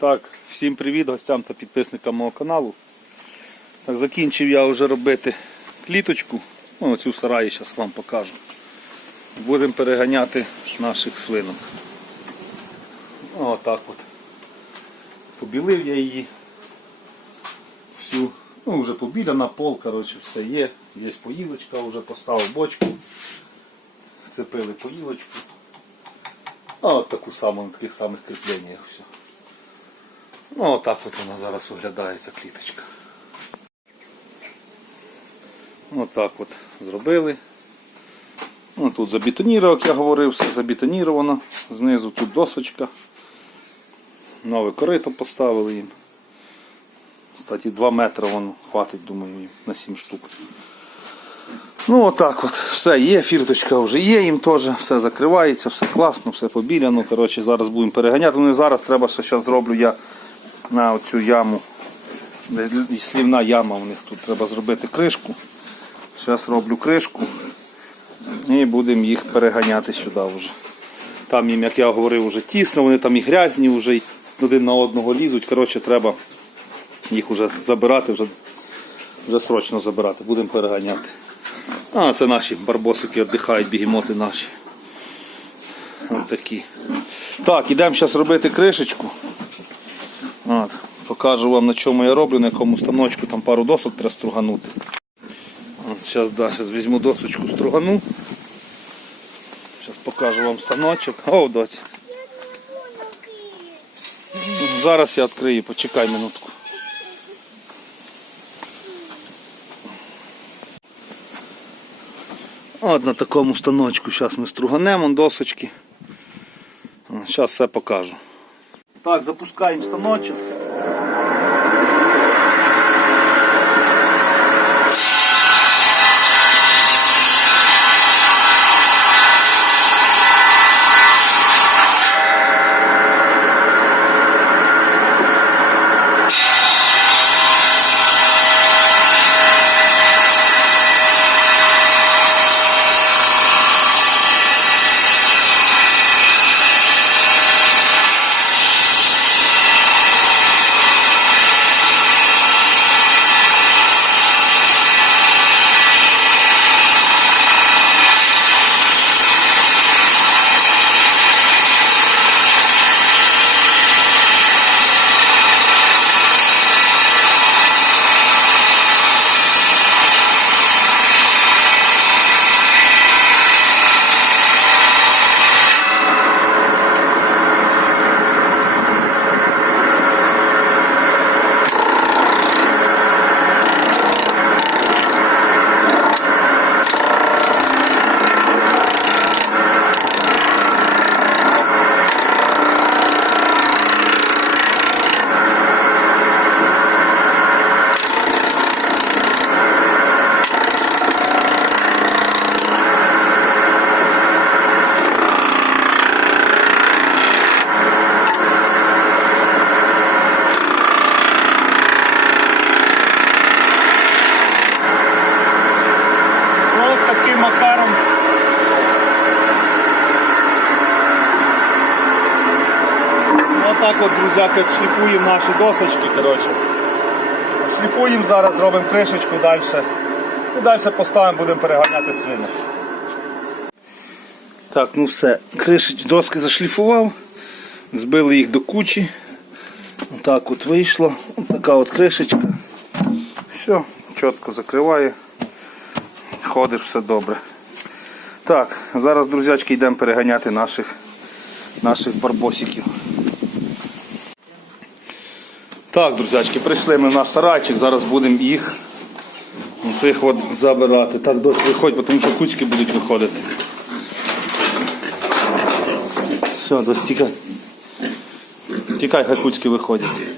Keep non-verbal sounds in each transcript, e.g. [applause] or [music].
Так, всім привіт гостям та підписникам мого каналу. Так, закінчив я вже робити кліточку. Ну, оцю в сараї зараз вам покажу. Будемо переганяти наших свинок. Отак от. Побілив я її. Всю. Ну, вже побіляна, пол, коротше, все є. Є поїлочка, вже поставив бочку. Вцепили поїлочку. А от таку саму на таких самих кріпленнях все. Ну, отак от вона зараз виглядає ця кліточка. Отак от зробили. Ну, тут забетонірував, як я говорив, все забетоніровано. Знизу тут досочка. Нове корито поставили їм. Кстати, 2 метри воно хватить, думаю, їм на 7 штук. Ну отак от, все є, фірточка вже є, їм теж, все закривається, все класно, все побіляно. Коротше, зараз будемо переганяти. Ну зараз треба, що зараз зроблю я на оцю яму. Слівна яма у них тут треба зробити кришку. Зараз роблю кришку і будемо їх переганяти сюди вже. Там їм, як я говорив, вже тісно, вони там і грязні, вже й один на одного лізуть. Коротше, треба їх вже забирати, вже, вже срочно забирати, будемо переганяти. А, це наші барбосики віддихають, бігемоти наші. Ось такі. Так, ідемо зараз робити кришечку. От, покажу вам на чому я роблю, на якому станочку, там пару досок треба струганути. От, зараз, да, візьму досочку стругану. Зараз покажу вам станочок. О, доць. Зараз я відкрию, почекай минутку. От на такому станочку зараз ми струганемо досочки. Зараз все покажу. Так, запускаємо станочок. Отак от, друзяки, шліфуємо наші досочки. коротше. Шліфуємо зараз, зробимо кришечку далі. І далі поставимо, будемо переганяти свини. Так, ну все, кришеч, доски зашліфував, збили їх до кучі. Отак от вийшло. Ось така от кришечка. Все, чітко закриває. Ходиш, все добре. Так, зараз, друзячки, йдемо переганяти наших, наших барбосиків. Так, друзячки, прийшли ми на сарайчик, зараз будемо їх цих от забирати. Так, досі виходь, тому що кучки будуть виходити. Все, дось тікай. Тікай, хай куцьки виходять.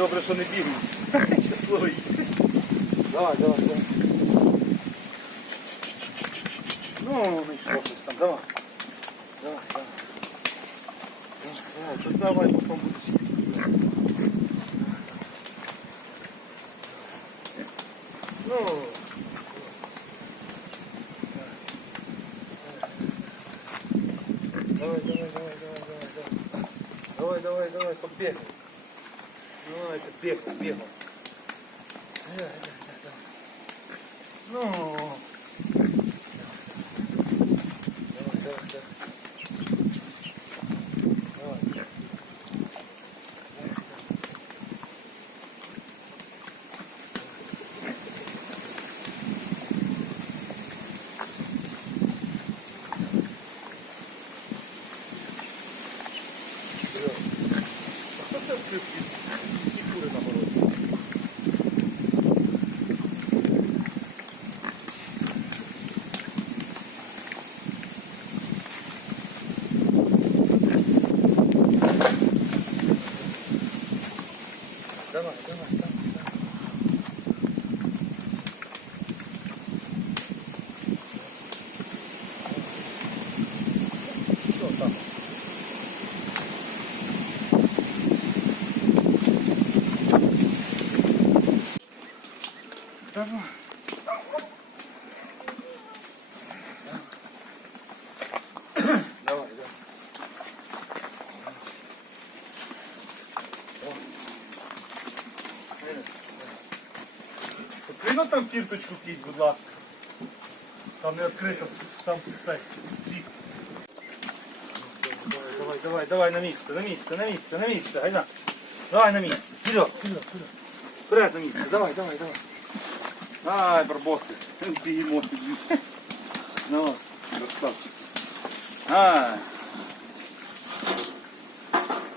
Добре, що не бігають. [laughs] Щасливий. Давай, давай, давай. Ну, що щось там, давай. Давай, давай. Давай, давай, Кури на морозі? Давай, давай, давай. давай. Що там? Давай, давай. Там фірточку кись, будь ласка. Там не відкрито, сам цей. Давай, давай, давай на місце, на місце, на місце, на місце, гайда. Давай на місце. Вперед, вперед, вперед. Вперед на місце, давай, давай, давай. Ай, барбоси. Бігемоти. Ну, красавчик. Ай.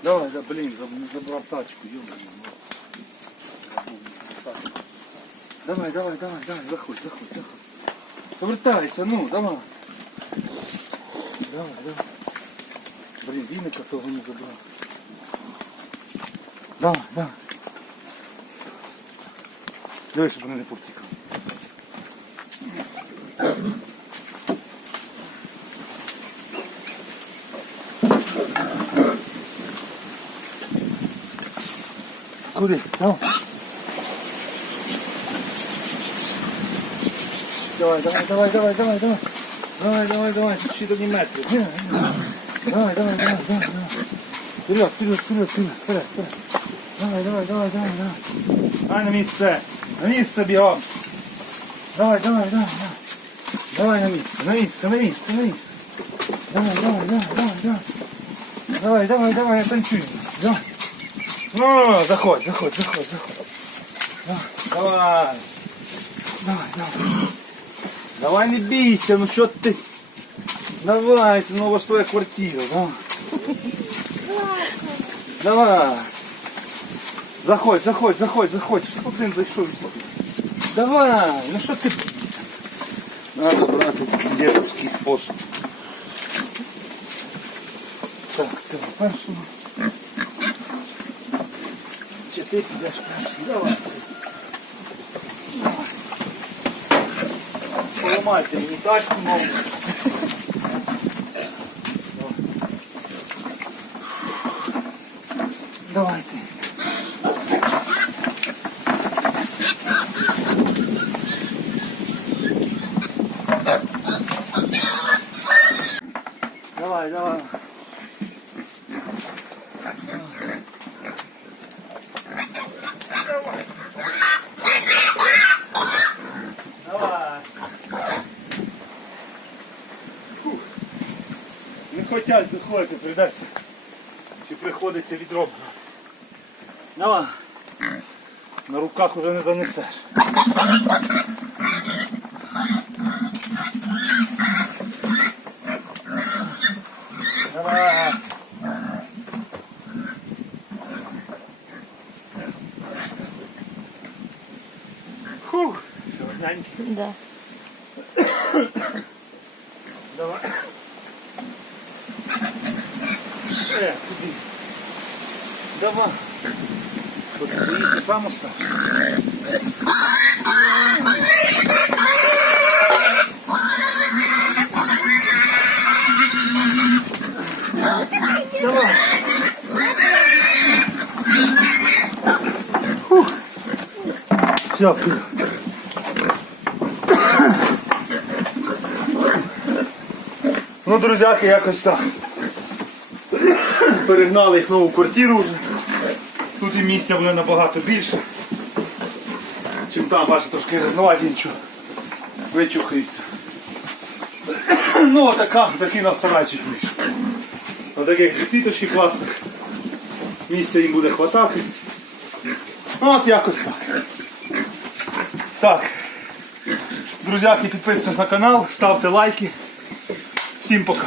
Давай, да, блин, заб- не забрал тачку, ё-моё. Давай, давай, давай, давай, заходь, заходь, заходь. Повертайся, ну, давай. Давай, давай. Блин, віника того не забрав. Давай, давай. Дивись, щоб вони не повтікали. Куди? Давай. Давай, давай, давай, давай, давай, давай. Давай, давай, давай, ще до метрів. Давай, давай, давай, давай, давай. Вперед, вперед, вперед, вперед, вперед. Давай, давай, давай, давай, давай. Давай на місце. На місце бігом. Давай, давай, давай, давай. Давай на місце, на місце, на місце, на місце. Давай, давай, давай, давай, давай. Давай, давай, давай, я танцюю. Давай. Ну, заходь, заходь, заходь, заходь. Давай. Давай, давай. Давай не бійся, ну що ти? Давай, це нова ж твоя квартира, давай. Давай. Заходь, заходь, заходь, заходь. Що один зайшов? Давай, ну що ти бійся? Надо брати дедовський спосіб. Так, це першого. Ти підеш? Давай. Поломайте, мені тачку нову. Хотять заходити, прийдеться. Чи приходиться відро. Давай. На руках уже не занесеш. Давай. Фух. Да. Давай. Е? Давай. От сам остався. Дякую. Ну, друзяки, якось так. Перегнали їх в нову квартиру. Тут і місця буде набагато більше. Чим там, бачите, трошки різноваті нічого. Вичухаються. Ну, отака, такий нас сарайчик вийшов. Отаких дві кліточки класних. Місця їм буде хватати. Ну, От якось так. Так. Друзяки, підписуйтесь на канал, ставте лайки. Всім пока.